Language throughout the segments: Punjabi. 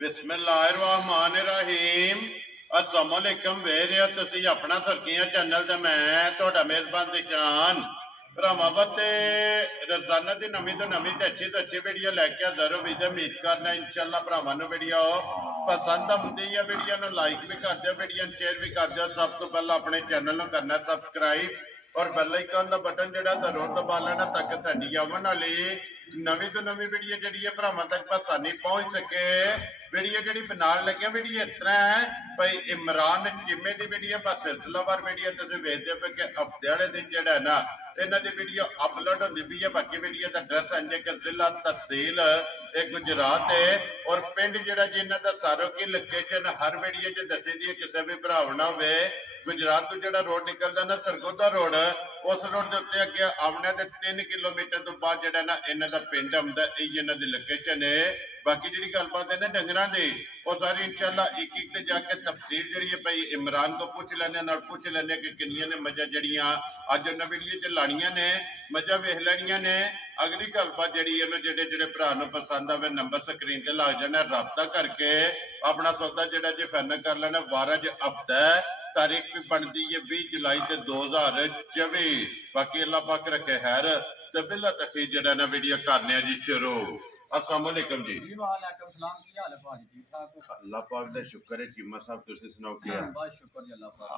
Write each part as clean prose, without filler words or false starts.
बिस्मिल्लाहिर्रहमानिर्रहीम अस्सलाम वालेकुम वेरियो तुसी अपना सरकियां चैनल ते मैं ਤੁਹਾਡਾ ਮੇਜ਼ਬਾਨ ਦਿਸ਼ਾਨ ਭਰਾਵਾਂ ਤੇ ਰੋਜ਼ਾਨਾ ਦੀ ਨਵੀਂ ਤੋਂ ਅੱਛੀ ਵੀਡੀਓ ਲੈ ਕੇ ਹਾਜ਼ਰ ਹੋ ਵੀ ਤੇ ਉਮੀਦ ਕਰਨਾ ਇਨਸ਼ਾਅੱਲਾ ਭਰਾਵਾਂ ਨੂੰ ਵੀਡੀਓ ਪਸੰਦ ਆਉਂਦੀ ਹੈ। ਵੀਡੀਓ ਨੂੰ ਲਾਈਕ ਵੀ ਕਰ ਦਿਓ, ਵੀਡੀਓ ਨੂੰ ਸ਼ੇਅਰ ਵੀ ਕਰ ਦਿਓ। ਸਭ ਤੋਂ ਪਹਿਲਾਂ ਆਪਣੇ ਚੈਨਲ ਨੂੰ ਕਰਨਾ ਸਬਸਕ੍ਰਾਈਬ और बैल आइकन का बटन जो जरूर दबा लेना ताकि साड़ी आवन वाली नवी तो नवी वीडियो जी है भरावां तक आसानी पहुंच सके। वीडियो जी बनाने लगे वीडियो इस तरह है भाई इमरान चिम्मे की वीडियो बस सिलसिलावार वीडियो तुम वेखते हो कि हफ्ते वाले दिन जो है ना इन्हों की वीडियो अपलोड होती पई है। बाकी वीडियो का एड्रैस है कि जिला तहसील गुजरात है और पिंड जो जिन्हों का सारो की लोकेशन हर वीडियो च दसी दी किसी भी भरावना हो गुजरात तो जो रोड निकलता ना सरगोदा रोड उस रोड के उत्ते अगे आने के 3 किलोमीटर तो बाद जो ना इन्हों का पिंड आता इन्हों की लोकेशन है। बाकी जी गलबात है ना डंगर की वो सारी इंशाल्लाह एक एक जाके तफसील जी है भाई इमरान को पूछ लेने पूछ लेने कि किनिया ने मजा जड़ियाँ अज उन्हें वीडियो च लानिया ने मजा वेख लैनिया ने। अगली गलबात जी जो भरा पसंद आवे नंबर स्क्रीन से लग जाना रबता करके अपना सौदा जो जी फाइनल कर लेना। 12 हफ्ता तारीख भी बनती है 20 जुलाई से 2024। बाकी अल्लाह पाक रखे खैर तो बिला तक जरा ना वीडियो करने जी शुरू। अस्सलाम वालेकुम जी। वालेकुम सलाम की हाल है भाजी ठीक ठाक हो? अल्लाह पाक दा शुक्र है। चीमा साहब तुसी सुनाओ क्या है? बस शुक्र जी अल्लाह पाक।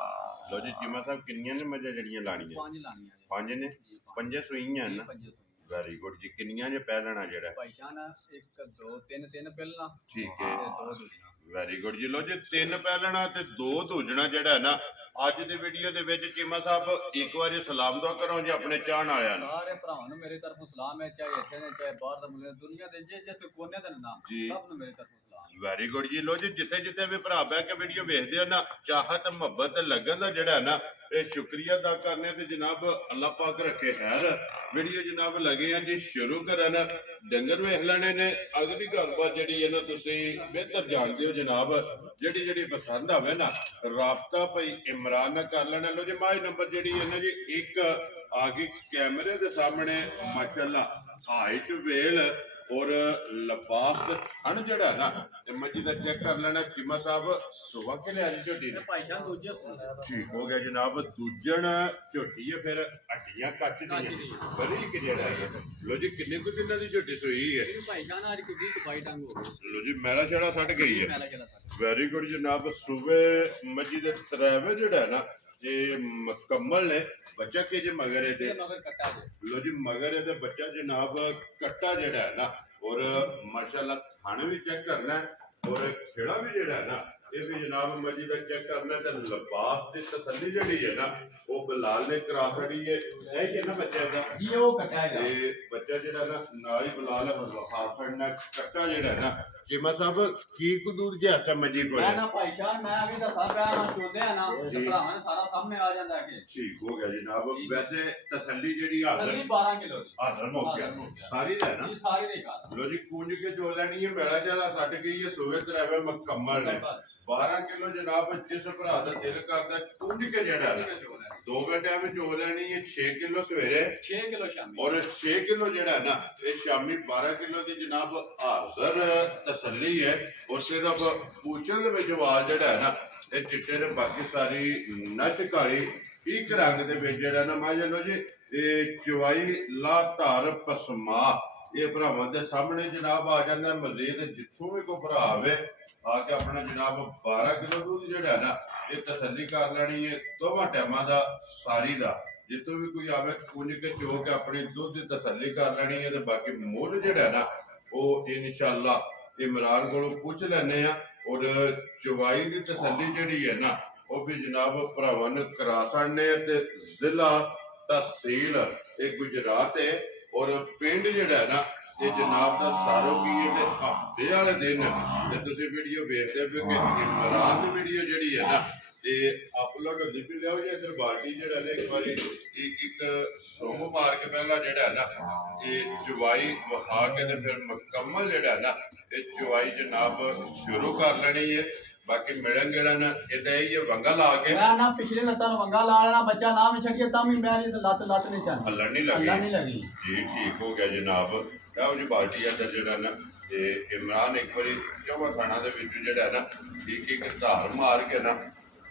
लो जी चीमा साहब किन्नियां ने मजा जड़ियां लानियां? 5 लानियां जी। 5 ने जी, 5 सूईयां ना? 5 सुई। वेरी गुड जी। किन्नियां जे पहलना जेड़ा? भाईशान 1 2 3 पहलना ठीक है ते 2 दूजना। वेरी गुड जी। लो जी 3 पहलना ते 2 दूजना जेड़ा है ना अज दी वीडियो दे विच चीमा साहब एक बार सलाम दुआ करो जी अपने चाहण वालियां नूं। सारे भरावां नूं मेरी तरफों सलाम है, चाहे इत्थे ने चाहे बाहर दा मुल्क दुनिया दे जिस कोने दा ना जी। सब नूं मेरी तरफों सलाम। वेरी गुड जी। लो जी जिथे जिथे भी भरा बह के वीडियो वेखदे हो ना चाहत मुहब्बत लगन दा जेड़ा है ना ये शुक्रिया अदा करने ते जनाब अल्लाह पाक रखे खैर। वीडियो जनाब लगे हैं जी शुरू करन। डंगर वेख लेने ने अगली गलबात जी है ना तुसी बेहतर जानते हो जनाब जी जी पसंद आवे ना राबता भाई इमरान ना कर लेना। लो जी माई नंबर जी है ना जी एक आ गई कैमरे के सामने माशाल्लाह हाइट वेल और लबास थन जड़ा ना मजी का चेक कर लेना। चीमा साहब सुबह के लिया जी झोटी ने भाईशान दूजे सुन ठीक हो गया जनाब। दूजन झोटी है फिर हड्डियां कट दी बरीक जड़ा है। लो जी किन्ने को दिन की झोटी सोई है? भाईशान आज कुछ कबाई टांग हो गई। लो जी मैला छेड़ा सट गई है। मैला चला सा वेरी गुड जनाब। सुबह मजी के त्रैवे जड़ा है ना ये मुकम्मल ने बच्चा के जे मगर है ये मगर कटा दे। लो जी मगर है बच्चा जनाब कट्टा जड़ा है ना और माशाल्लाह खाने भी चेक करना है और खेड़ा भी जड़ा है ना ये भी जनाब मजी का चेक करना है। लिबास की तसल्ली जड़ी है ना वो बिलाल ने करा खड़ी है कि ना बच्चे का ये वो कटा है ये बच्चा जड़ा ना नाल ही बिलाल हाथ फड़ना कट्टा जड़ा है ना। चीमा साहब की को दूध जे आता मजी को मैं ना भाईशान मैं अभी दसा पया ना चोदे है ना जी। ते भरावां ने सारा सामने आ जांदा है कि ठीक हो गया जनाब। जी। वैसे तसल्ली जड़ी हाजर सली 12 किलो दी हाजर हो गया हाज़र हो गया। सारी है ना। ये सारी दे का लो जी कुंज के चो लेनी है मेला चला सट गई है सुबह त्रैवे मुकम्मल ने 12 किलो जनाब जिस भरा दा दिल करदा कुंज के जड़ा है 2 घंटे में चो लेनी है 6 किलो सवेरे 6 किलो शामी और 6 किलो जड़ा है ना ये शामी 12 किलो की जनाब हाजर तसल्ली है। और सिर्फ पूछन दे विच वाल जड़ा है ना ये चिट्टे ने बाकी सारी नच काली एक रंग दे विच जड़ा ना मान लो जी ये चवाई ला धार पसमा ये भरावां दे सामने जनाब आ जांदा। मजीद जिथों भी कोई भरा आवे आके अपना जनाब 12 किलो दूध जड़ा ना ये तसल्ली कर लेनी है दोवां टाइमां दा सारी दा जितों भी कोई आवे कुंज के चो के अपनी दुध की तसल्ली कर लेनी है। तो बाकी मुल जड़ा ना वो इंशाअल्लाह इमरान को पूछ लेने और चवाई की तसल्ली जड़ी है ना वो भी जनाब भरावां ने करा सकने जिला तहसील ये गुजरात है और पिंड जड़ा है ना ये जनाब का सारो की है हफ्ते वाले दिन ते तुसी वीडियो वेखदे पे कि इमरान की वीडियो जड़ी है ना ये अपलोड होती भी लिया इधर बाल्टी जड़ा है एक बार एक सोम मार के पहला जड़ा है ना ये चवाई वहा के ते फिर मुकम्मल जड़ा है ना ये चवाई जनाब शुरू कर लेनी है। बाकी मिलन गिलन इधर ही वंगा ला के मैं ना पिछले नतन वंगा ला लेना बच्चा ना में छड़िए तभी मेरी लत लत नहीं चल हलन नहीं अल्लाह लगी नहीं लगी जी ठीक हो गया जनाब। क्या जी बाल्टी अंदर जड़ा ना ਤੇ ਇਮਰਾਨ ਇੱਕ ਵਾਰੀ ਚੌਵਾਂ ਖਾਣਾ ਦੇ ਵਿੱਚ ਜਿਹੜਾ ਨਾ ਇੱਕ ਧਾਰ ਮਾਰ ਕੇ ਨਾ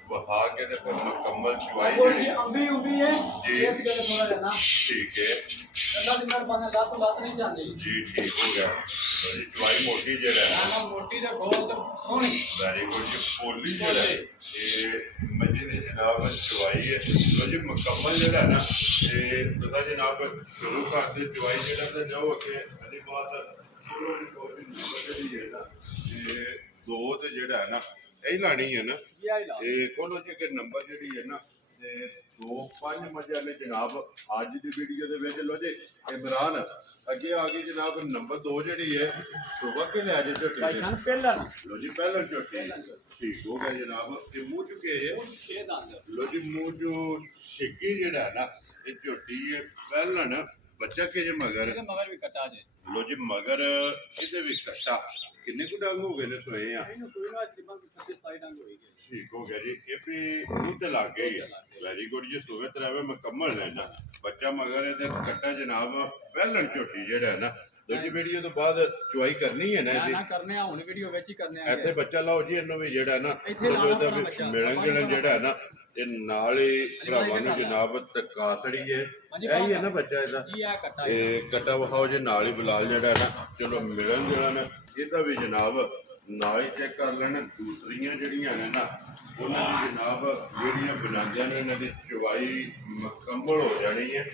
ਵਹਾ ਕੇ ਤੇ ਫਿਰ ਮੁਕੰਮਲ ਚਵਾਈ और ਜਿਹੜੀ ये अभी उभी है जी। ये गले थोड़ा रहना ठीक है अल्लाह की मेहरबानी रात तो बात नहीं जाती जी ठीक हो गया तो जी चवाई मोटी ਜਿਹੜਾ ਹੈ ना मोटी दे बहुत सोहनी ਵੈਰੀ ਗੁੱਡ ਜੀ ਪੋਲੀ ਜਿਹੜਾ ਹੈ ਇਹ ਮੱਝੀ ਦੇ ਜਨਾਬ ਚਵਾਈ ਹੈ ਲੋ ਜੀ ਮੁਕੰਮਲ ਜਿਹੜਾ ਨਾ ਇਹ ਤੁਸੀਂ ਜਨਾਬ ਸ਼ੁਰੂ ਕਰਦੇ ਚਵਾਈ ਜਿਹੜਾ ਤੇ ਜਾਓ ਅੱਗੇ ਅਲੀ ਬਾਤ ਸ਼ੁਰੂ ਦੀ ਕੋਸ਼ਿਸ਼ ਜਿਹੜੀ ਹੈ ਨਾ ਇਹ ਦੋ ਤੇ ਜਿਹੜਾ ਹੈ ਨਾ ਇਹ ਲਾਣੀ ਹੈ ਨਾ ये आई ला ਇਹ ਕੋਲੋ ਜੀ ਕਿ ਨੰਬਰ ਜਿਹੜੀ ਹੈ ਨਾ ਤੇ 2-5 ਮੱਝਾਂ ਨੇ ਜਨਾਬ ਅੱਜ ਦੀ ਵੀਡੀਓ ਦੇ ਵਿੱਚ ਲੋ ਜੀ ਇਮਰਾਨ ਅੱਗੇ ਆ ਗਈ ਜਨਾਬ ਨੰਬਰ 2 ਜਿਹੜੀ ਹੈ ਸੁਬਹ ਕੇ ਲੈ ਜੇ ਝੋਟੀ भाई जान पहला ना ਲੋ ਜੀ ਪਹਿਲਾਂ ਝੋਟੀ ਠੀਕ ਹੋ ਗਿਆ ਜਨਾਬ ਤੇ ਮੂੰਹ ਚੁੱਕੇ ਹੈ 6 दांत ਲੋ ਜੀ ਮੂੰਹ ਜੋ ਛਿੱਕੀ ਜਿਹੜਾ ਹੈ ਨਾ ਇਹ ਝੋਟੀ ਹੈ ਪਹਿਲਾਂ ਨਾ ਬੱਚਾ ਕੇ ਜੇ ਮਗਰ ਇਹਦੇ ਮਗਰ ਵੀ ਕਟਾ ਜੇ ਲੋ ਜੀ ਮਗਰ ਇਹਦੇ ਵੀ ਕੱਟਾ ਕਿੰਨੇ ਕੁ ਡੰਗ ਹੋ ਗਏ ਨੇ ਸੋਏ ਆ ਇਹਨੂੰ ਕੋਈ ਨਾ ਤਕਰੀਬਨ 25 27 ਡੰਗ ਹੋਈ ਗਈ ਠੀਕ ਹੋ ਗਿਆ ਜੀ ਇਹ ਵੀ ਮੂੰਹ ਤੇ ਲੱਗ ਗਈ ਹੈ ਵੈਰੀ ਗੁੱਡ ਜੀ ਸੂਵੇ ਤਰਾਵੇ ਮੁਕੰਮਲ ਹੈ ਨਾ ਬੱਚਾ ਮਗਰ ਇਹਦੇ ਕੱਟਾ ਜਨਾਬ ਪਹਿਲਣ ਝੋਟੀ ਜਿਹੜਾ ਹੈ ਨਾ ਦੂਜੀ ਵੀਡੀਓ ਤੋਂ ਬਾਅਦ ਚੁਆਈ ਕਰਨੀ ਹੈ ਨਾ ਨਾ ਇਹਦੀ ਨਾ ਕਰਨੇ ਆ ਹੁਣ ਵੀਡੀਓ ਵਿੱਚ ਹੀ ਕਰਨੇ ਆ ਇੱਥੇ ਬੱਚਾ ਲਾਓ ਜੀ ਇਹਨੂੰ ਵੀ ਜਿਹੜਾ ਨਾ ਇੱਥੇ ਜਦੋਂ ਲਾਉਣਾ ਇਹਦਾ ਪੈਣਾ ਵੀ ਬੱਚਾ। ਮਿਲਣ ਗਿਲਣ ਜਿਹੜਾ ਹੈ ਨਾ ਇਹ ਨਾਲ ਹੀ ਭਰਾਵਾਂ ਨੂੰ ਜਨਾਬ ਤਕਾਸੜੀ ਹੈ ਇਹ ਹੀ ਹੈ ਨਾ ਬੱਚਾ ਇਹਦਾ ਜੀ ਆ ਕਟਾ ਇਹ ਕਟਾ ਵਹਾਓ ਜੇ ਨਾਲ ਹੀ ਬਲਾਲ ਜਿਹੜਾ ਹੈ ਨਾ ਚਲੋ ਮਿਲਣ ਗਿਲਣ ਇਹਦਾ ਵੀ ਜਨਾਬ ਨਾਲ ਹੀ ਚੈੱਕ ਕਰ ਲੈਣਾ ਦੂਸਰੀਆਂ ਜਿਹੜੀਆਂ ਨੇ ਨਾ ਉਹਨਾਂ ਦੀ ਜਨਾਬ ਜਿਹੜੀਆਂ ਬਣਾਉਂਦੇ ਨੇ ਇਹਨਾਂ ਦੀ ਚਵਾਈ ਮੁਕੰਮਲ ਹੋ ਜਾਣੀ ਹੈ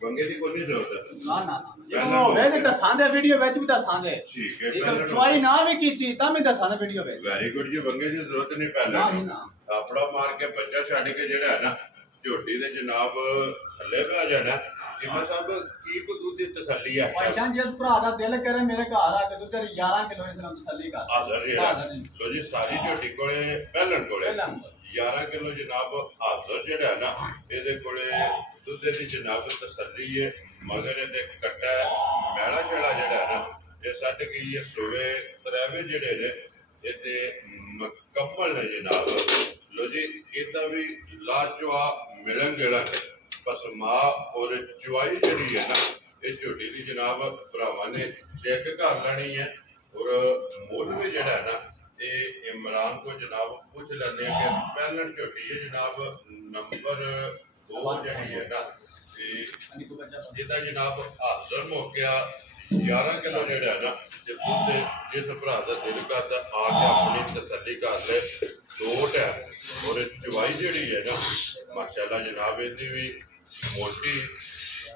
ਬੰਗੇ ਦੀ ਕੋਈ ਨਹੀਂ ਜ਼ਰੂਰਤ ਨਾ ਨਾ ਨਾ ਉਹ ਵੇ ਦੱਸਾਂਦੇ ਵੀਡੀਓ ਵਿੱਚ ਵੀ ਦੱਸਾਂਦੇ ਠੀਕ ਹੈ ਇਹ ਪਹਿਲਾਂ ਚੁਆਈ ਨਾ ਵੀ ਕੀਤੀ ਤਾਂ ਵੀ ਦੱਸਾਂਦੇ ਵੀਡੀਓ ਵਿੱਚ ਵੈਰੀ ਗੁੱਡ ਜੀ ਬੰਗੇ ਦੀ ਜ਼ਰੂਰਤ ਨਹੀਂ ਨਾ ਪਹਿਲਾਂ ਜੀ ਨਾ ਆਪੜਾ ਮਾਰ ਕੇ ਬੱਚਾ ਛੱਡ ਕੇ ਜਿਹੜਾ ਹੈ ਨਾ ਝੋਟੀ ਦੇ ਜਨਾਬ ਥੱਲੇ ਪੈ ਜਾਣਾ ਜਿਵੇਂ ਸਾਹਿਬ ਕੀ ਕੋ ਦੁੱਧ ਦੀ ਤਸੱਲੀ ਆ ਭਾਈ ਜਾਨ ਜਿਸ ਭਰਾ ਦਾ ਦਿਲ ਕਰੇ ਮੇਰੇ ਘਰ ਆ ਕੇ ਦੁੱਧ 11 ਕਿਲੋ ਇਸ ਤਰ੍ਹਾਂ ਤਸੱਲੀ ਕਰ ਹਾਜ਼ਰ ਜਿਹੜਾ ਲੋ ਜੀ ਸਾਰੀ ਝੋਟੀ ਕੋਲੇ ਪਹਿਲਣ ਕੋਲੇ ਪਹਿਲਾਂ 11 ਕਿਲੋ ਜਨਾਬ ਹਾਜ਼ਰ ਜਿਹੜਾ ਹੈ ਨਾ ਇਹਦੇ ਕੋਲੇ ਦੁੱਧ ਦੀ ਜਨਾਬ ਤਸੱਲੀ ਹੈ ਮਗਰ ਇਹਦੇ ਕੱਟਾ ਮੈਲਾ ਛੇੜਾ ਜਿਹੜਾ ਹੈ ਨਾ ਇਹ ਸੱਟ ਗਈ ਹੈ ਸੋਵੇ ਤਰਾਵੇ ਜਿਹੜੇ ਨੇ ਇਹਦੇ ਮੁਕੰਮਲ ਨੇ ਜਨਾਬ ਲੋ ਜੀ ਇਹਦਾ ਵੀ ਲਾਜਵਾ ਮਿਲਣ ਜਿਹੜਾ ਪਸਮਾ ਔਰ ਚੁਆਈ ਜਿਹੜੀ ਹੈ ਨਾ ਇਹ ਝੋਟੀ ਦੀ ਜਨਾਬ ਭਰਾਵਾਂ ਨੇ ਚੈੱਕ ਕਰ ਲੈਣੀ ਹੈ ਔਰ ਮੁੱਲ ਵੀ ਜਿਹੜਾ ਹੈ ਨਾ ਇਹ ਇਮਰਾਨ ਕੋ ਜਨਾਬ ਪੁੱਛ ਲੈਂਦੇ ਆ ਕਿ ਪਹਿਲਣ ਝੋਟੀ ਹੈ ਜਨਾਬ ਨੰਬਰ 2 ਜਿਹੜੀ ਹੈ ਨਾ ਤੇ ਅਨੀ ਕੋ ਬੱਚਾ ਇਹਦਾ ਜਨਾਬ ਹਾਜ਼ਰ ਮੌਕਿਆ 11 ਕਿਲੋ ਜਿਹੜਾ ਹੈ ਨਾ ਤੇ ਦੁੱਧ ਜਿਸ ਭਰਾ ਦਾ ਦਿਲ ਕਰਦਾ ਆ ਕੇ ਆਪਣੀ ਤਸੱਲੀ ਕਰ ਲੈ 2 ਟਾਈਮ ਔਰ ਚਵਾਈ ਜਿਹੜੀ ਹੈ ਨਾ ਮਾਸ਼ਾਅੱਲਾ ਜਨਾਬ ਇਹਦੀ ਵੀ ਮੋਟੀ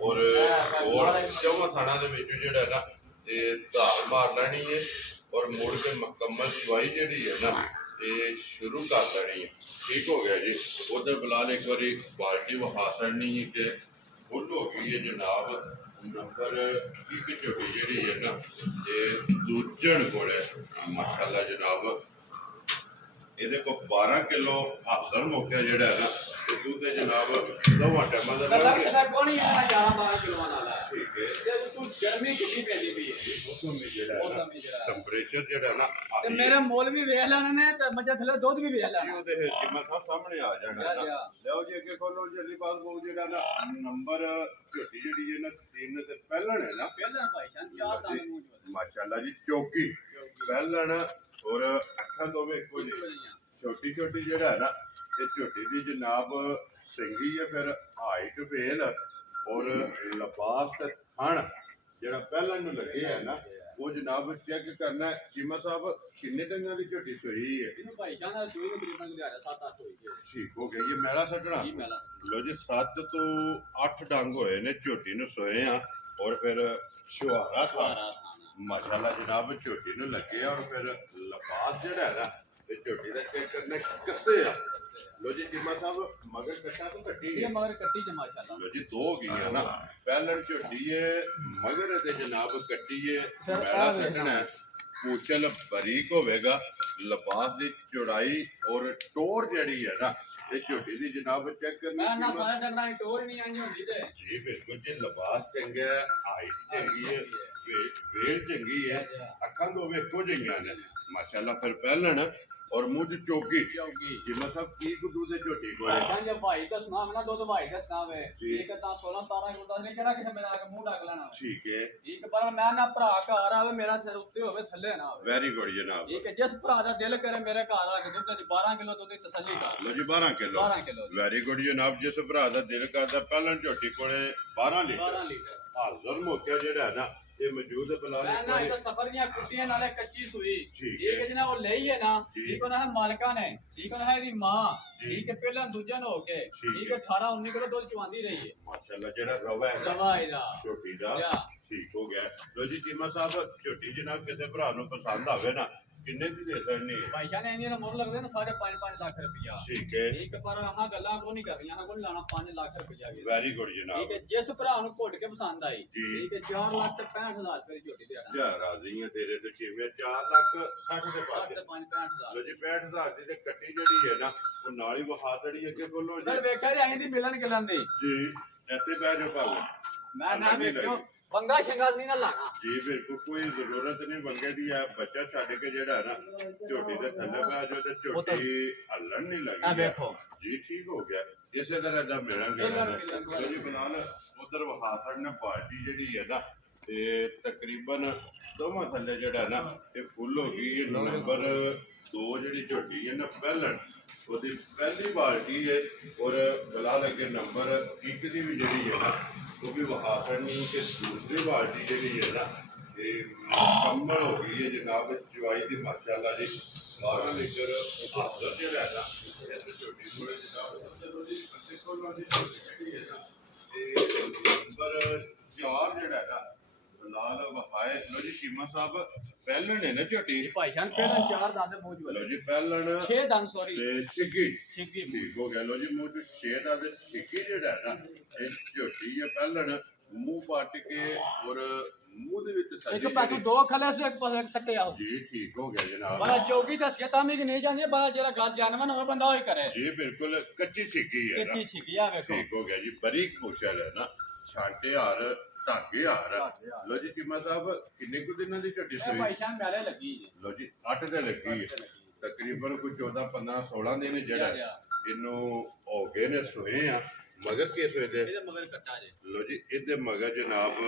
ਔਰ ਹੋਰ ਚੌਵਾਂ ਥਾਣਾ ਦੇ ਵਿੱਚ ਜਿਹੜਾ ਹੈ ਨਾ ਇਹ ਧਾਰ ਮਾਰ ਲੈਣੀ ਹੈ ਔਰ ਮੁੜ ਕੇ ਮੁਕੰਮਲ ਚਵਾਈ ਜਿਹੜੀ ਹੈ ਨਾ ਇਹ ਸ਼ੁਰੂ ਕਰ ਲੈਣੀ ਹੈ ਠੀਕ ਹੋ ਗਿਆ ਜੀ ਉਧਰ ਬਲਾਲ ਇੱਕ ਵਾਰੀ ਬਾਲਟੀ ਵਹਾ ਛੱਡਣੀ ਹੈ ਕਿ ਫੁੱਲ ਹੋ ਗਈ ਹੈ ਜਨਾਬ ਨੰਬਰ ਇੱਕ ਝੋਟੀ ਜਿਹੜੀ ਹੈ ਨਾ ਇਹ ਦੂਜਣ ਕੋਲ ਹੈ ਮਾਸ਼ਾਅੱਲਾ ਜਨਾਬ ਇਹਦੇ ਕੋਲ 12 ਕਿਲੋ ਹਾਜ਼ਰ ਮੌਕਿਆ ਜਿਹੜਾ ਹੈ ਨਾ ਤੇ ਦੁੱਧ ਦੇ ਜਨਾਬ ਦੋਵਾਂ ਟਾਈਮਾਂ ਦਾ ਕਦਾ ਲੱਗ ਕਦਾ ਕੋਣੀ ਹੈ 11 12 ਕਿਲੋ ਵਾਲਾ ਠੀਕ ਹੈ ਜੇ ਤੂੰ ਗਰਮੀ ਕਿੰਨੀ ਪੈਂਦੀ ਪਈ ਹੈ ਮੌਸਮ ਵੀ ਜਿਹੜਾ ਹੈ ਮੌਸਮ ਵੀ ਜਿਹੜਾ ਹੈ। ਟੈਂਪਰੇਚਰ ਜਿਹੜਾ ਨਾ ਤੇ ਮੇਰੇ ਮੁੱਲ ਵੀ ਵੇਖ ਲੈਣੇ ਨੇ ਤੇ ਮੱਝਾਂ ਥੱਲੇ ਦੁੱਧ ਵੀ ਵੇਖ ਲੈਣਾ ਉਹਦੇ ਜਿਮਾ ਸਾਹਿਬ ਸਾਹਮਣੇ ਆ ਜਾਣਾ ਨਾ ਲਿਆਓ ਜੀ ਅੱਗੇ ਖੋਲੋ ਜਲਦੀ ਬਾਤ ਬੋਲ ਜਿਹੜਾ ਨਾ ਨੰਬਰ ਝੋਟੀ ਜਿਹੜੀ ਹੈ ਨਾ 3 ਤੇ ਪਹਿਲਣ ਹੈ ਨਾ ਪਹਿਲਾਂ ਭਾਈ ਜਾਨ 4 ਦਾਣੇ ਮੂੰਹ ਚ ਮਾਸ਼ਾਅੱਲਾ ਜੀ ਚੌਕੀ ਪਹਿਲਣ ਔਰ ਅੱਖਾਂ ਦੋਵੇਂ ਇੱਕੋ ਜਿਹੀ ਛੋਟੀ ਛੋਟੀ ਜਿਹੜਾ ਹੈ ਨਾ ਇਹ ਝੋਟੀ ਦੀ ਜਨਾਬ ਸਿੰਗੀ ਹੈ ਫਿਰ ਹਾਈਟ ਵੇਲ ਔਰ ਲਿਬਾਸ ਤੇ ਥਣ ਜਿਹੜਾ ਪਹਿਲਾਂ ਨੂੰ ਲੱਗੇ ਹੈ ਨਾ ਉਹ ਜਨਾਬ ਚੈੱਕ ਕਰਨਾ ਚੀਮਾ ਸਾਹਿਬ ਕਿੰਨੇ ਡੰਗਾਂ ਦੀ ਝੋਟੀ ਸੋਈ ਹੈ ਇਹਨੂੰ ਭਾਈ ਜਾਨ ਦਾ ਸੂਈ ਨੂੰ ਤਕਰੀਬਨ ਲਿਆ 7-8 ਹੋਈ ਗਏ ਠੀਕ ਹੋ ਗਈ ਇਹ ਮੈਲਾ ਛੱਡਣਾ ਜੀ ਮੈਲਾ ਲੋ ਜੀ 7 ਤੋਂ 8 ਡੰਗ ਹੋਏ ਨੇ ਝੋਟੀ ਨੂੰ ਸੋਏ ਆ ਔਰ ਫਿਰ ਸ਼ੁਹਾਰਾ ਸਾਰਾ ਮਾਸ਼ਾਅੱਲਾ ਜਨਾਬ ਝੋਟੀ ਨੂੰ ਲੱਗੇ ਆ ਔਰ ਫਿਰ ਲਿਬਾਸ ਜਿਹੜਾ ਹੈ ਨਾ ਇਹ ਝੋਟੀ ਦਾ ਚੈੱਕ ਕਰਨਾ ਕੱਸੇ ਆ ਲੋ ਜੀ ਚੀਮਾ ਸਾਹਿਬ ਮਗਰ ਕੱਟਾ ਤੋਂ ਕੱਟੀ ਇਹ ਹੈ ਮਗਰ ਕੱਟੀ ਜਮਾ ਮਾਸ਼ਾਅੱਲਾ ਲੋ ਜੀ 2 ਗਈਆਂ ਨਾ ਪਹਿਲਣ ਝੋਟੀ ਹੈ ਮਗਰ ਤੇ ਜਨਾਬ ਕੱਟੀ ਹੈ ਮੈਲਾ ਕੱਟਣਾ ਹੈ ਪੂਛਲ ਬਰੀਕ ਹੋਵੇਗਾ ਲਿਬਾਸ ਦੀ ਚੌੜਾਈ ਔਰ ਟੋਰ ਜਿਹੜੀ ਹੈ ਨਾ ਇਹ ਝੋਟੀ ਦੀ ਜਨਾਬ ਚੈੱਕ ਕਰਨੀ ਮੈਂ ਨਾ ਸਾਰੇ ਡੰਗਰਾਂ ਦੀ ਟੋਰ ਨਹੀਂ ਆਈ ਹੁੰਦੀ ਤੇ ਜੀ ਬਿਲਕੁਲ ਜੀ ਲਿਬਾਸ ਚੰਗਾ ਹੈ ਹਾਈਟ ਚੰਗੀ ਹੈ ਵੇਲ ਚੰਗੀ ਹੈ ਅੱਖਾਂ ਦੋਵੇਂ ਇੱਕੋ ਜਿਹੀਆਂ ਨੇ ਮਾਸ਼ਾਅੱਲਾ ਫਿਰ ਪਹਿਲਣ ਔਰ ਮੂੰਹ ਚ ਚੋਕੀ ਚੌਕੀ ਜਿਵੇਂ ਸਭ ਕੀ ਕੁਦੂ ਦੇ ਝੋਟੀ ਕੋਲੇ ਭਾਈਜਾਨ ਜੇ ਭਾਈ ਦਾ ਸੁਨਾਮ ਨਾ ਦੁੱਧ ਭਾਈ ਦਾ ਸੁਨਾਮ ਹੈ ਜੀ। ਇੱਕ ਤਾਂ 16 17 ਕਿਲੋ ਦਾ ਨਹੀਂ ਕਿਹੜਾ ਕਿਸੇ ਮਿਲਾ ਕੇ ਮੂੰਹ ਢੱਕ ਲੈਣਾ ਠੀਕ ਹੈ ਇੱਕ ਪਰ ਮੈਂ ਨਾ ਭਰਾ ਘਰ ਆਵੇ ਮੇਰਾ ਸਿਰ ਉੱਤੇ ਹੋਵੇ ਥੱਲੇ ਨਾ ਹੋਵੇ ਵੈਰੀ ਗੁੱਡ ਜਨਾਬ ਇੱਕ ਜਿਸ ਭਰਾ ਦਾ ਦਿਲ ਕਰੇ ਮੇਰੇ ਘਰ ਆ ਕੇ ਦੁੱਧ ਚ 12 ਕਿਲੋ ਦੁੱਧ ਦੀ ਤਸੱਲੀ ਕਰ ਲੋ ਜੀ 12 ਕਿਲੋ 12 ਕਿਲੋ ਵੈਰੀ ਗੁੱਡ ਜਨਾਬ ਜਿਸ ਭਰਾ ਦਾ ਦਿਲ ਕਰਦਾ ਪਹਿਲਾਂ ਝੋਟੀ ਕੋਲੇ 12 ਲੀਟਰ 12 ਲੀਟਰ ਹਾਜ਼ਰ ਮੌਕਾ ਜਿਹੜਾ ਹੈ ਨਾ ਇਹ ਮੌਜੂਦ ਹੈ ਬਲਾ ਮੈਂ ਨਾ ਇਹ ਸਫਰ ਦੀਆਂ ਕੁੱਟੀਆਂ ਨਾਲੇ ਕੱਚੀ ਸੂਈ ਠੀਕ ਇਹ ਜਿਹਨਾਂ ਉਹ ਲਈ ਹੈ ਨਾ ਜੀ। ਠੀਕ ਉਹਨਾਂ ਹੈ ਮਾਲਕਾਂ ਨੇ ਠੀਕ ਉਹਨਾਂ ਹੈ ਇਹਦੀ ਮਾਂ ਜੀ। ਠੀਕ ਹੈ ਪਹਿਲਾਂ ਦੂਜਾ ਨੂੰ ਹੋ ਕੇ ਠੀਕ ਠੀਕ ਹੈ 18 19 ਕਿਲੋ ਦੁੱਧ ਚਵਾਉਂਦੀ ਰਹੀ ਹੈ ਮਾਸ਼ਾਅੱਲਾ ਜਿਹੜਾ ਰਵਾ ਹੈ ਦਵਾ ਇਹਦਾ ਝੋਟੀ ਦਾ ਜਾ। ਠੀਕ ਹੋ ਗਿਆ ਲੋ ਜੀ ਚੀਮਾ ਸਾਹਿਬ ਝੋਟੀ ਜਨਾਬ ਕਿਸੇ ਭਰਾ ਨੂੰ ਪਸੰਦ ਆਵੇ ਨਾ ਕਿੰਨੇ ਦੀ ਦੇ ਦੇਣੀ ਹੈ ਭਾਈਸ਼ਾ ਨੇ ਇਹਨਾਂ ਮੁੱਲ ਲੱਗਦੇ ਨੇ 5.5 ਲੱਖ ਰੁਪਇਆ ਠੀਕ ਹੈ ਠੀਕ ਪਰ ਆਹ ਗੱਲਾਂ ਕੋ ਨਹੀਂ ਕਰ ਰਹੀਆਂ ਹਾਂ ਕੋਲ ਲਾਣਾ 5 ਲੱਖ ਰੁਪਇਆ ਵੀ ਵੈਰੀ ਗੁੱਡ ਠੀਕ ਜਨਾਬ ਹੈ ਜਿਸ ਭਰਾ ਨੂੰ ਘੁੱਟ ਕੇ ਪਸੰਦ ਆਈ ਜੀ। ਠੀਕ ਹੈ 4 ਲੱਖ ਤੇ 65000 ਰੁਪਏ ਦੀ ਝੋਟੀ ਦੇ ਆਣਾ ਜਾ ਰਾਜ਼ੀ ਹੈ ਤੇਰੇ ਤੇ ਚੀਮੇ 4 ਲੱਖ 60 ਦੇ 60 ਪਾਸੇ ਤੇ 5 65000 ਲੋ ਜੀ 65000 ਦੀ ਤੇ ਕੱਟੀ ਜਿਹੜੀ ਹੈ ਨਾ ਉਹ ਨਾਲ ਹੀ ਵਹਾ ਤੜੀ ਅੱਗੇ ਬੋਲੋ ਫਿਰ ਜੀ ਵੇਖਿਆ ਜੀ ਆਈ ਦੀ ਮਿਲਣ ਗਿਲਣ ਦੀ ਜੀ ਇੱਥੇ ਬਹਿ ਜਾਓ ਭਾਵੇਂ ਮੈਂ ਨਾ ਨਹੀਂ ਵੇਖਿਓ ਪੰਗਾ ਸ਼ਿੰਗਾਰ ਨਹੀਂ ਨਾ ਲਾਣਾ ਜੀ ਬਿਲਕੁਲ ਕੋਈ ਜ਼ਰੂਰਤ ਨਹੀਂ ਬੰਗੇ ਦੀ ਆ ਬੱਚਾ ਛੱਡ ਕੇ ਜਿਹੜਾ ਹੈ ਨਾ ਝੋਟੀ ਦੇ ਥੱਲੇ ਬਹਿ ਜਾਓ ਤੇ ਝੋਟੀ ਹੱਲਣ ਨਹੀਂ ਆ ਲੱਗੀ ਵੇਖੋ ਜੀ ਠੀਕ ਹੋ ਗਿਆ ਇਸੇ ਤਰ੍ਹਾਂ ਦਾ ਮਿਲਾਂਗੇ ਜੀ ਬਲਾਲ ਉਧਰ ਵਹਾ ਨੇ ਪਾਰਟੀ ਜਿਹੜੀ ਹੈ ਨਾ ਤੇ ਤਕਰੀਬਨ ਦੋਵਾਂ ਥੱਲੇ ਜਿਹੜਾ ਨਾ ਇਹ ਫੁੱਲ ਹੋ ਗਈ ਇਹ ਨੰਬਰ 2 ਜਿਹੜੀ ਝੋਟੀ ਹੈ ਨਾ ਪਹਿਲਣ ਉਹਦੀ ਪਹਿਲੀ ਬਾਲਟੀ ਹੈ ਔਰ ਬਲਾਲ ਅੱਗੇ ਨੰਬਰ 1 ਦੀ ਵੀ ਜਿਹੜੀ ਹੈ ਨਾ ਉਹ ਵੀ ਵਹਾ ਨਹੀਂ ਕਿ ਦੂਸਰੀ ਬਾਲਟੀ ਜਿਹੜੀ ਹੈ ਨਾ ਇਹ ਮੁਕੰਮਲ ਹੋ ਗਈ ਹੈ ਜਨਾਬ ਚਵਾਈ ਦੀ ਮਾਸ਼ਾਅੱਲਾ ਜੀ 12 ਲੀਟਰ ਹਾਜ਼ਰ ਜਿਹੜਾ ਹੈ ਨਾ ਇਹ ਤੇ ਝੋਟੀ ਕੋਲੇ ਜਨਾਬ ਜ਼ਰੂਰੀ ਬੰਦੇ ਕੋਲੋਂ ਦੀ ਝੋਟੀ ਜਿਹੜੀ ਹੈ ਨਾ ਇਹ ਨੰਬਰ 4 ਜਿਹੜਾ ਹੈ ਨਾ ਲਾਲ ਵਹਾਏ ਲੋ ਜੀ ਚੀਮਾ ਸਾਹਿਬ ਪਹਿਲਣ ਹੈ ਨਾ ਝੋਟੀ ਇਹ ਭਾਈ ਜਾਨ ਪਹਿਲਾਂ 4 ਦੰਦ ਮੂੰਹ ਲੋ ਜੀ ਪਹਿਲਣ 6 ਦੰਦ ਸੌਰੀ ਤੇ ਛਿੱਗੀ ਛਿੱਗੀ ਠੀਕ ਹੋ ਗਿਆ ਲੋ ਜੀ ਮੂੰਹ ਚ 6 ਦਾ ਤੇ ਛਿੱਗੀ ਜਿਹੜਾ ਹੈ ਨਾ ਇਹ ਝੋਟੀ ਹੈ ਪਹਿਲਣ ਮੂੰਹ ਪੱਟ ਕੇ ਔਰ ਮੂੰਹ ਦੇ ਵਿੱਚ ਇੱਕ ਸੱਜੀ ਪਾਸੋਂ ਦੋ ਖਲੇ ਸੀ ਇੱਕ ਪਾਸੋਂ ਇੱਕ ਸੱਟੇ ਆਓ ਜੀ ਠੀਕ ਹੋ ਗਿਆ ਜਨਾਬ ਬੜਾ ਚੌਕੀ ਦੱਸ ਕੇ ਤਾਂ ਵੀ ਨਹੀਂ ਜਾਂਦੀ ਬੜਾ ਜਿਹੜਾ ਗੱਲ ਜਾਨਵਨ ਹੋਵੇ ਬੰਦਾ ਉਹੀ ਕਰੇ ਜੀ ਬਿਲਕੁਲ ਕੱਚੀ ਛਿੱਗੀ ਹੈ ਨਾ ਕਿੱਚੀ ਛਿੱਗੀ ਆ ਵੇਖੋ ਠੀਕ ਹੋ ਗਿਆ ਜੀ ਬਰੀਕ ਮੁਸ਼ਲ ਹੈ ਨਾ ਛਾਂਟੇ ਹਾਰ ਧਾਗੇ ਹਾਰ ਲੋ ਜੀ ਚੀਮਾ ਸਾਹਿਬ ਕਿੰਨੇ ਕੁ ਦਿਨਾਂ ਦੀ ਝੋਟੀ ਇਹ ਸੋਈ ਭਾਈ ਜਾਨ ਮੈਲੇ ਲੱਗੀ ਜੀ ਲੋ ਜੀ 8 ਤੇ ਲੱਗੀ ਹੈ ਤਕਰੀਬਨ ਕੋਈ 14 15 16 ਦਿਨ ਜਿਹੜਾ ਇਹਨੂੰ ਹੋ ਗਏ ਨੇ ਸੋਏ ਆ ਮਗਰ ਕਿਸ ਵੇ ਦੇ ਇਹਦੇ ਮਗਰ ਕੱਟਾ ਜੇ ਲੋ ਜੀ ਇਹਦੇ ਮਗਰ ਜਨਾਬ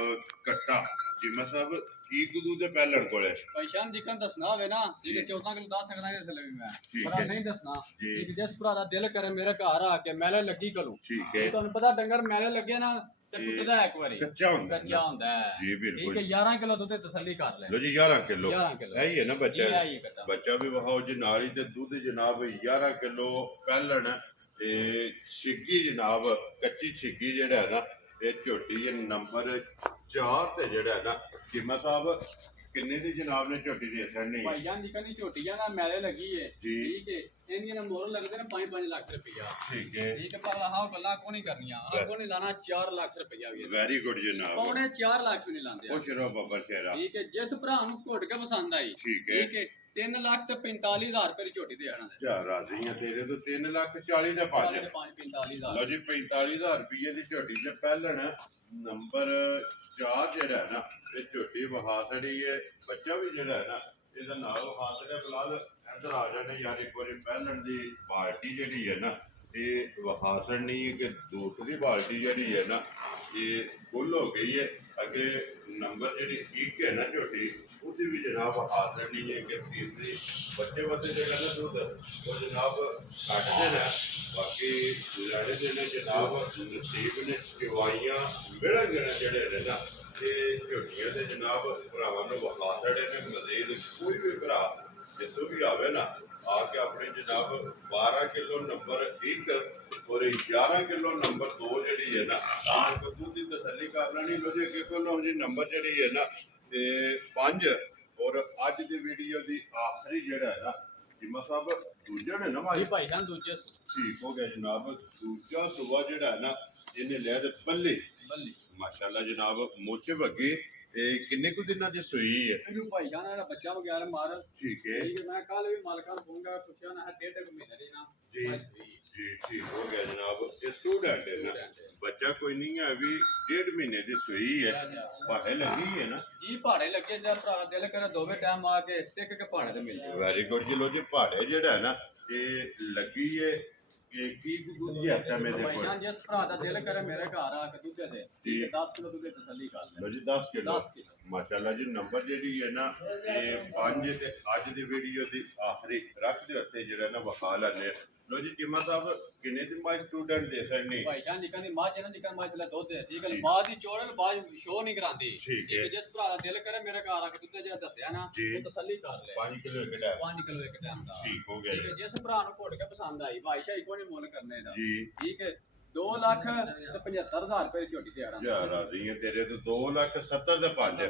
ਕੱਟਾ ਚੀਮਾ ਸਾਹਿਬ ਕੀ ਕੁਦੂ ਦੇ ਪਹਿਲਣ ਕੋਲੇ ਭਾਈ ਜਾਨ ਜਿੱਕਨ ਦੱਸਣਾ ਹੋਵੇ ਨਾ ਜਿਹਦੇ 14 ਕਿਲੋ ਦੱਸ ਸਕਦਾ ਇਹਦੇ ਥੱਲੇ ਵੀ ਮੈਂ ਠੀਕ ਪਰ ਹੈ। ਨਹੀਂ ਦੱਸਣਾ ਜੀ। ਇੱਕ ਜਿਸ ਭਰਾ ਦਾ ਦਿਲ ਕਰੇ ਮੇਰੇ ਘਰ ਆ ਕੇ ਮੈਲੇ ਲੱਗੀ ਕਰੂੰ ਠੀਕ ਹੈ ਤੁਹਾਨੂੰ ਪਤਾ ਡੰਗਰ ਮੈਲੇ ਲੱਗੇ ਨਾ ਤੇ ਜੀ। ਟੁੱਟਦਾ ਇੱਕ ਵਾਰੀ ਕੱਚਾ ਹੁੰਦਾ ਹੈ ਕੱਚਾ ਨਾ। ਹੁੰਦਾ ਹੈ ਜੀ ਠੀਕ ਬਿਲਕੁਲ ਹੈ 11 ਕਿਲੋ ਦੁੱਧ ਤੇ ਤਸੱਲੀ ਕਰ ਲੈ ਲੋ ਜੀ 11 ਕਿਲੋ 11 ਕਿਲੋ ਹੈ ਹੀ ਹੈ ਨਾ ਜੀ ਬੱਚਾ ਆਈ ਕੱਟਾ ਬੱਚਾ ਵੀ ਵਹਾਓ ਜੀ ਨਾਲ ਹੀ ਤੇ ਦੁੱਧ ਜਨਾਬ 11 ਕਿਲੋ ਪਹਿਲਣ ਤੇ ਛਿੱਗੀ ਜਨਾਬ ਕੱਚੀ ਛਿੱਗੀ ਜਿਹੜਾ ਹੈ ਨਾ ਇਹ ਝੋਟੀ ਹੈ ਨੰਬਰ 4 ਤੇ ਜਿਹੜਾ ਹੈ ਨਾ ਚੀਮਾ ਸਾਹਿਬ ਕਿੰਨੇ ਦੀ ਜਨਾਬ ਨੇ ਝੋਟੀ ਦੇ ਛੜਨੀ ਭਾਈ ਜਾਨ ਜਿੱਕਨ ਦੀ ਝੋਟੀਆਂ ਨਾ ਮੈਲੇ ਲੱਗੀ ਏ ਜੀ। ਠੀਕ ਹੈ ਇਹਦੀਆਂ ਨਾ ਮੁੱਲ ਲੱਗਦੇ ਨੇ 5-5 ਲੱਖ ਰੁਪਇਆ ਠੀਕ ਹੈ ਠੀਕ ਹੈ ਪਰ ਆਹ ਗੱਲਾਂ ਕੋ ਨਹੀਂ ਕਰਨੀਆਂ ਆਹ ਕੋ ਨਹੀਂ ਲਾਣਾ 4 ਲੱਖ ਰੁਪਇਆ ਵੀ ਵੈਰੀ ਗੁੱਡ ਜਨਾਬ ਪੌਣੇ 4 ਲੱਖ ਵੀ ਨਹੀਂ ਲਾਉਂਦੇ ਉਹ ਸ਼ਰੋ ਬਾਬਾ ਸ਼ੇਰਾ ਠੀਕ ਹੈ ਜਿਸ ਭਰਾ ਨੂੰ ਘੁੱਟ ਕੇ ਪਸੰਦ ਆਈ ਠੀਕ ਹੈ ਠੀਕ ਹੈ 3 ਲੱਖ ਤੇ 45000 ਰੁਪਏ ਦੀ ਝੋਟੀ ਦੇ ਆਣਾ ਦੇ ਜਾ ਰਾਜ਼ੀ ਆ ਤੇਰੇ ਤੋਂ 3 ਲੱਖ 40 ਦੇ 5 45000 ਲਓ ਜੀ 45000 ਰੁਪਏ ਦੀ ਝੋਟੀ ਚ ਪਹਿਲਣ ਨੰਬਰ 4 ਜਿਹੜਾ ਹੈ ਨਾ ਇਹ ਝੋਟੀ ਵਹਾ ਛੜੀ ਹੈ ਬੱਚਾ ਵੀ ਜਿਹੜਾ ਹੈ ਨਾ ਇਹਦਾ ਨਾਲ ਵਹਾ ਛੜਿਆ ਬਲਾਲ ਇੱਧਰ ਆ ਜਾਣੇ ਯਾਰ ਇੱਕ ਵਾਰੀ ਪਹਿਲਣ ਦੀ ਬਾਲਟੀ ਜਿਹੜੀ ਹੈ ਨਾ ਇਹ ਵਹਾ ਛੜਨੀ ਹੈ ਕਿ ਦੂਸਰੀ ਬਾਲਟੀ ਜਿਹੜੀ ਹੈ ਨਾ ਇਹ ਫੁੱਲ ਹੋ ਗਈ ਹੈ ਅੱਗੇ ਨੰਬਰ ਜਿਹੜੀ ਇੱਕ ਹੈ ਨਾ ਝੋਟੀ ਉਹਦੀ ਵੀ ਜਨਾਬ ਹਾਥ ਛੜਨੀ ਹੈ ਕਿ ਤੀਸਰੀ ਬੱਚੇ ਬੱਚੇ ਜਿਹੜਾ ਨਾ ਦੁੱਧ ਉਹ ਜਨਾਬ ਕੱਟਦੇ ਨੇ ਬਾਕੀ ਲੜੇ ਦੇ ਨੇ ਜਨਾਬ ਨਸੀਬ ਨੇ ਸਿਵਾਈਆਂ ਮੇੜਾ ਗੇੜਾ ਜਿਹੜੇ ਨੇ ਨਾ ਇਹ ਝੋਟੀਆਂ ਦੇ ਜਨਾਬ ਭਰਾਵਾਂ ਨੂੰ ਵਖਾ ਛੜੇ ਨੇ ਮਜ਼ੀਦ ਕੋਈ ਵੀ ਭਰਾ ਜਿੱਦੋਂ ਵੀ ਆਵੇ ਨਾ ਆ ਕੇ ਆਪਣੀ ਜਨਾਬ 12 ਕਿਲੋ ਨੰਬਰ 1 ਔਰ 11 ਕਿਲੋ ਨੰਬਰ 2 ਜਿਹੜੀ ਹੈ ਨਾ ਇਹ ਦੁੱਧ ਦੀ ਤਸੱਲੀ ਕਰ ਲੈਣੀ ਲੋ ਜੀ ਅੱਗੇ ਕੋਲੋਂ ਜੀ ਨੰਬਰ ਜਿਹੜੀ ਹੈ ਨਾ ਤੇ 5 ਔਰ ਅੱਜ ਦੀ ਵੀਡੀਓ ਦੀ ਆਖਰੀ ਜਿਹੜਾ ਹੈ ਨਾ ਜਿਮਾ ਸਾਹਿਬ ਦੂਜਾ ਨੇ ਨਾ ਮਾਰੀ ਭਾਈ ਜਾਨ ਦੂਜੇ ਠੀਕ ਹੋ ਗਿਆ ਜਨਾਬ ਦੂਜਾ ਸੁਬਾ ਜਿਹੜਾ ਹੈ ਨਾ ਇਹਨੇ ਲਿਆ ਤੇ ਪੱਲੇ ਬੱਲੀ ਮਾਸ਼ਾਅੱਲਾ ਜਨਾਬ ਮੋਚੇ ਵੱਗੇ ਇਹ ਕਿੰਨੇ ਕੁ ਦਿਨਾਂ ਦੀ ਸੂਈ ਹੈ? ਇਹਨੂੰ ਭਾਈ ਜਾਨ ਦਾ ਬੱਚਾ ਵਗੈਰਾ ਮਾਰ ਠੀਕ ਹੈ ਠੀਕ ਹੈ। ਮੈਂ ਕੱਲ ਵੀ ਮਾਲਕਾਂ ਨੂੰ ਫੋਨ ਕਰ ਪੁੱਛਿਆ ਨਾ 1.5 ਮਹੀਨੇ ਦੀ ਨਾ ਜੀ ਜੀ ਠੀਕ ਹੋ ਗਿਆ ਜਨਾਬ। ਇਹ ਸਟੂਡੈਂਟ ਹੈ ਨਾ, ਬੱਚਾ ਕੋਈ ਨਹੀਂ ਹੈ, ਵੀ 1.5 ਮਹੀਨੇ ਦੀ ਸੂਈ ਹੈ, ਭਾੜੇ ਲੱਗੀ ਹੈ ਨਾ ਜੀ ਪਹਾੜੇ ਲੱਗੇ ਜਦ ਭਰਾ ਦਿਲ ਕਰੇ ਦੋਵੇਂ ਟਾਈਮ ਆ ਕੇ ਟਿਕ ਕੇ ਪਹਾੜੇ ਤੇ ਮਿਲ ਜਾਓ। ਵੈਰੀ ਗੁੱਡ ਜੀ। ਲੋ ਜੀ ਭਾੜੇ ਜਿਹੜਾ ਹੈ ਨਾ ਇਹ ਲੱਗੀ ਹੈ, ਇਹ ਕੀ ਦੁੱਧ ਦੀ ਆਟਾ ਮੇਰੇ ਭਾਈ ਕੋਲ ਜਾਨ ਜਿਸ ਭਰਾ ਦਾ ਦਿਲ ਕਰੇ ਮੇਰੇ ਘਰ ਆ ਕੇ ਦੁੱਧ ਦੇ ਜੀ। 10 ਕਿਲੋ ਦੁੱਧ ਦੀ ਤਸੱਲੀ ਕਰ ਲੈ। ਲੋ ਜੀ 10 ਕਿਲੋ 10 ਕਿਲੋ ਮਾਸ਼ਾਅੱਲਾ ਜੀ। ਨੰਬਰ ਜਿਹੜੀ ਹੈ ਨਾ ਇਹ 5 ਤੇ ਅੱਜ ਦੀ ਵੀਡੀਓ ਦੀ ਆਖਰੀ ਰੱਖ ਦੇ ਉੱਤੇ ਜਿਹੜਾ ਨਾ ਵਿਖਾ ਲੈਣੇ। ਲੋ ਜੀ ਟੀਮਾ ਸਾਹਿਬ ਕਿੰਨੇ ਦਿਨ ਬਾਅਦ ਸਟੂਡੈਂਟ ਦੇ ਸਕਣੀ? ਭਾਈ ਜਾਨ ਨਿਕਲ ਦੀ ਮਾਂ ਜਿਹਨਾਂ ਨਿਕਲ ਮਾਂ ਚਲਾ ਦੁੱਧ ਹੈ ਠੀਕ ਹੈ। ਬਾਅਦ ਦੀ ਚੋੜਨ ਬਾਅਦ ਸ਼ੋ ਨਹੀਂ ਕਰਾਂਦੀ ਠੀਕ ਹੈ। ਜਿਸ ਭਰਾ ਦਾ ਦਿਲ ਕਰੇ ਮੇਰੇ ਘਰ ਆ ਕੇ ਦੁੱਧ ਜਿਹੜਾ ਦੱਸਿਆ ਨਾ ਜੀ। ਉਹ ਤਸੱਲੀ ਕਰ ਲੈ। 5 ਕਿਲੋ ਇੱਕ ਟਾਈਮ 5 ਕਿਲੋ ਇੱਕ ਟਾਈਮ ਦਾ ਠੀਕ ਹੋ ਗਿਆ ਠੀਕ ਹੈ। ਜੀ। ਜਿਸ ਭਰਾ ਨੂੰ ਘੁੱਟ ਕੇ ਪਸੰਦ ਆਈ ਭਾਈ ਸ਼ਾਹੀ ਕੋਈ ਨਹੀਂ ਮੁੱਲ ਕਰਨੇ ਦਾ ਜੀ ਠੀਕ ਹੈ। 2,75,000 ਰੁਪਏ ਦੀ ਝੋਟੀ ਤਿਆਰ ਆ ਯਾਰ ਰਾਜ਼ੀ ਤੇਰੇ ਤੋਂ 2,70,000 ਦੇ 5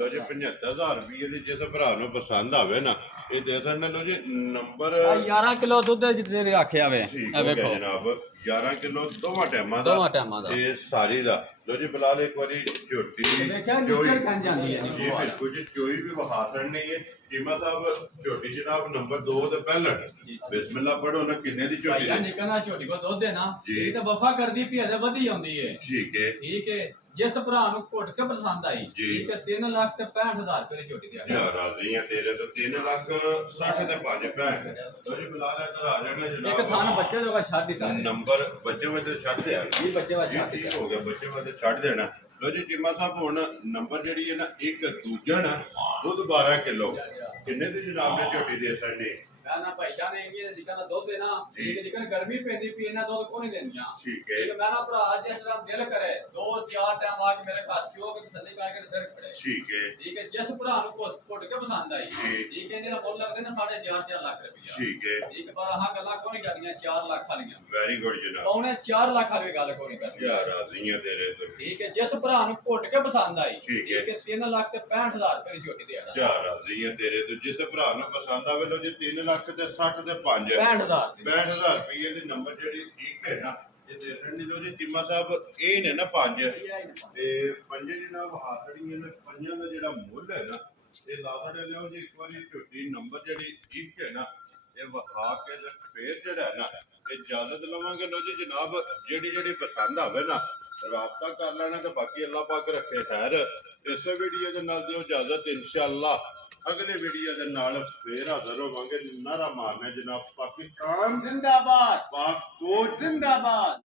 ਲੋ ਜੀ 75,000 ਰੁਪਏ ਦੀ ਜਿਸ ਭਰਾ ਨੂੰ ਪਸੰਦ ਆਵੇ ਨਾ ਇਹ ਦੇ ਸਕਦੇ। ਲੋ ਜੀ ਨੰਬਰ 11 ਕਿਲੋ ਦੁੱਧ ਜਿਹੜੇ ਆਖਿਆ ਵੇ ਠੀਕ ਹੋ ਗਿਆ ਜਨਾਬ। 11 ਕਿਲੋ ਦੋਵਾਂ ਟਾਈਮਾਂ ਦਾ ਦੋਵਾਂ ਟਾਈਮਾਂ ਦਾ ਤੇ ਸਾਰੀ ਦਾ। ਲੋ ਜੀ ਬਲਾਲ ਇੱਕ ਵਾਰੀ ਝੋਟੀ ਦੇਖਿਆ ਚੋਈ ਨੀਚਰ ਖਾਂ ਜਾਂਦੀ ਹੈ ਜੀ ਬਿਲਕੁਲ ਜੀ ਚੋਈ ਵੀ ਵਿਖਾ ਸਕਦੇ ਹੈ। ਕੀਮਾ ਸਾਹਿਬ ਝੋਟੀ ਜਨਾਬ ਨੰਬਰ 2 ਤੇ ਪਹਿਲਣ ਬਿਸਮਿਲ੍ਲਾ ਪੜੋ ਨਾ ਕਿੰਨੇ ਦੀ ਝੋਟੀ ਭਾਈ ਜਾਨ ਦੀ? ਨਿਕਲਣਾ ਝੋਟੀ ਕੋ ਦੁੱਧ ਹੈ ਨਾ ਜੀ। ਇਹ ਤਾਂ ਵਫਾ ਕਰਦੀ ਪਈ ਹੈ ਵਧੀ ਆਉਂਦੀ ਹੈ ਠੀਕ ਹੈ ਠੀਕ ਹੈ। ਜਿਸ ਭਰਾ ਨੂੰ ਘੁੱਟ ਕੇ ਪਸੰਦ ਆਈ ਜੀ। ਠੀਕ ਹੈ 3,65,000 ਰੁਪਏ ਦੀ ਝੋਟੀ ਤਿਆਰ ਯਾਰ ਰਾਜ਼ੀ ਆ ਤੇਰੇ ਤੋਂ 3,60,000 ਤੇ 5 ਭੈਣ ਲੋ ਜੀ ਬਲਾਲ ਇੱਧਰ ਆ ਜਾਣਾ ਇੱਕ ਜਨਾਬ। ਥਾਨ ਬੱਚੇ ਦਾ ਛੱਡ ਦਿੱਤਾ ਨੰਬਰ ਬੱਚੇ ਵੱਡੇ ਛੱਡ ਦਿਆ ਜੀ ਬੱਚੇ ਵਾ ਜੀ ਛੱਡ ਠੀਕ ਦਿੱਤਾ ਹੋ ਗਿਆ ਬੱਚੇ ਵੱਡੇ ਛੱਡ ਦੇਣਾ। ਲੋ ਜੀ ਟੀਮਾ ਸਾਹਿਬ ਹੁਣ ਨੰਬਰ ਜਿਹੜੀ ਹੈ ਨਾ ਇੱਕ ਦੂਜਾ ਨਾ ਦੁੱਧ 12 ਕਿਲੋ ਕਿੰਨੇ ਦੀ ਜਨਾਬ ਨੇ ਝੋਟੀ ਦੇ ਸਕਦੇ? ਮੈਂ ਨਾ ਭਾਈ ਜਾਨ ਇਹ ਵੀ ਜਿੱਕਾ ਦੁੱਧ ਹੈ ਨਾ ਜੀ। ਠੀਕ ਹੈ। ਜਿੱਕਾ ਗਰਮੀ ਪੈਂਦੀ ਪਈ ਇਹਨਾਂ ਦੁੱਧ ਕੋ ਨਹੀਂ ਦੇਣੀਆਂ ਠੀਕ ਹੈ ਠੀਕ ਹੈ। ਮੈਂ ਨਾ ਭਰਾ ਜਿਸ ਤਰ੍ਹਾਂ ਦਿਲ ਕਰੇ 2-4 ਟਾਈਮ ਆ ਕੇ ਮੇਰੇ ਘਰ ਚੋ ਕੇ ਤਸੱਲੀ ਕਰਕੇ ਤੇ ਫਿਰ ਖੜੇ ਠੀਕ ਹੈ ਠੀਕ ਹੈ। ਜਿਸ ਭਰਾ ਨੂੰ ਘੁੱਟ ਕੇ ਪਸੰਦ ਆਈ ਜੀ। ਠੀਕ ਹੈ। ਇਹਦਾ ਮੁੱਲ ਲੱਗਦੇ ਨੇ 4.5 ਲੱਖ ਰੁਪਇਆ ਠੀਕ ਹੈ ਠੀਕ ਹੈ। ਪਰ ਆਹ ਗੱਲਾਂ ਕੋ ਨਹੀਂ ਕਰਨੀਆਂ 4 ਲੱਖ ਵਾਲੀਆਂ ਵੈਰੀ ਗੁੱਡ ਜਨਾਬ। ਪੌਣੇ 4 ਲੱਖ ਵਾਲੀ ਗੱਲ ਕੋ ਨਹੀਂ ਕਰਨੀ ਯਾਰ ਰਾਜ਼ੀ ਆ ਤੇਰੇ ਤੋਂ ਠੀਕ ਹੈ। ਜਿਸ ਭਰਾ ਨੂੰ ਘੁੱਟ ਕੇ ਪਸੰਦ ਆਈ ਠੀਕ ਹੈ। 3,65,000 ਰੁਪਏ ਦੀ ਝੋਟੀ ਦੇ ਆੜਾ ਯਾਰ ਰਾਜ਼ੀ ਆ ਤੇਰੇ ਤੋਂ ਜਿਸ ਭਰਾ ਨੂੰ ਪਸੰਦ ਆਵੇ ਲੋ ਜੀ 3,60,000 ਤੇ 60 ਤੇ 5 65,000 ਦੀ 65,000 ਰੁਪਏ ਦੇ ਨੰਬਰ ਜਿਹੜੀ ਠੀਕ ਹੈ ਨਾ ਇਹ ਦੇ ਰਹੇ ਲੋ ਜੀ ਟੀਮਾ ਸਾਹਿਬ ਇਹ ਨੇ ਨਾ 5 ਤੇ ਪੰਜੇ ਜਨਾਬ ਹਾਥੜੀਆਂ ਨੇ ਪੰਜਾਂ ਦਾ ਜਿਹੜਾ ਮੁੱਲ ਹੈ ਨਾ ਇਹ ਲਾਸੜੇ ਲਿਓ ਜੀ ਇੱਕ ਵਾਰੀ ਝੋਟੀ ਨੰਬਰ ਜਿਹੜੀ ਠੀਕ ਹੈ ਨਾ ਇਹ ਵਿਖਾ ਕੇ ਤੇ ਫੇਰ ਜਿਹੜਾ ਹੈ ਨਾ ਇਹ ਇਜਾਜ਼ਤ ਲਵਾਂਗੇ। ਲੋ ਜੀ ਜਨਾਬ ਜਿਹੜੀ ਪਸੰਦ ਆਵੇ ਨਾ ਰਾਬਤਾ ਕਰ ਲੈਣਾ ਤੇ ਬਾਕੀ ਅੱਲਾਹ ਪਾਕ ਰੱਖੇ ਖੈਰ। ਇਸੇ ਵੀਡੀਓ ਦੇ ਨਾਲ ਦਿਓ ਇਜਾਜ਼ਤ ਇਨਸ਼ਾਅੱਲਾ ਅਗਲੇ ਵੀਡੀਓ ਦੇ ਨਾਲ ਫੇਰ ਹਾਜ਼ਰ ਹੋਵਾਂਗੇ। ਨਾਰਾ ਮਾਰਨਾ ਜਨਾਬ ਪਾਕਿਸਤਾਨ ਜ਼ਿੰਦਾਬਾਦ ਪਾਕ ਫੌਜ ਜ਼ਿੰਦਾਬਾਦ।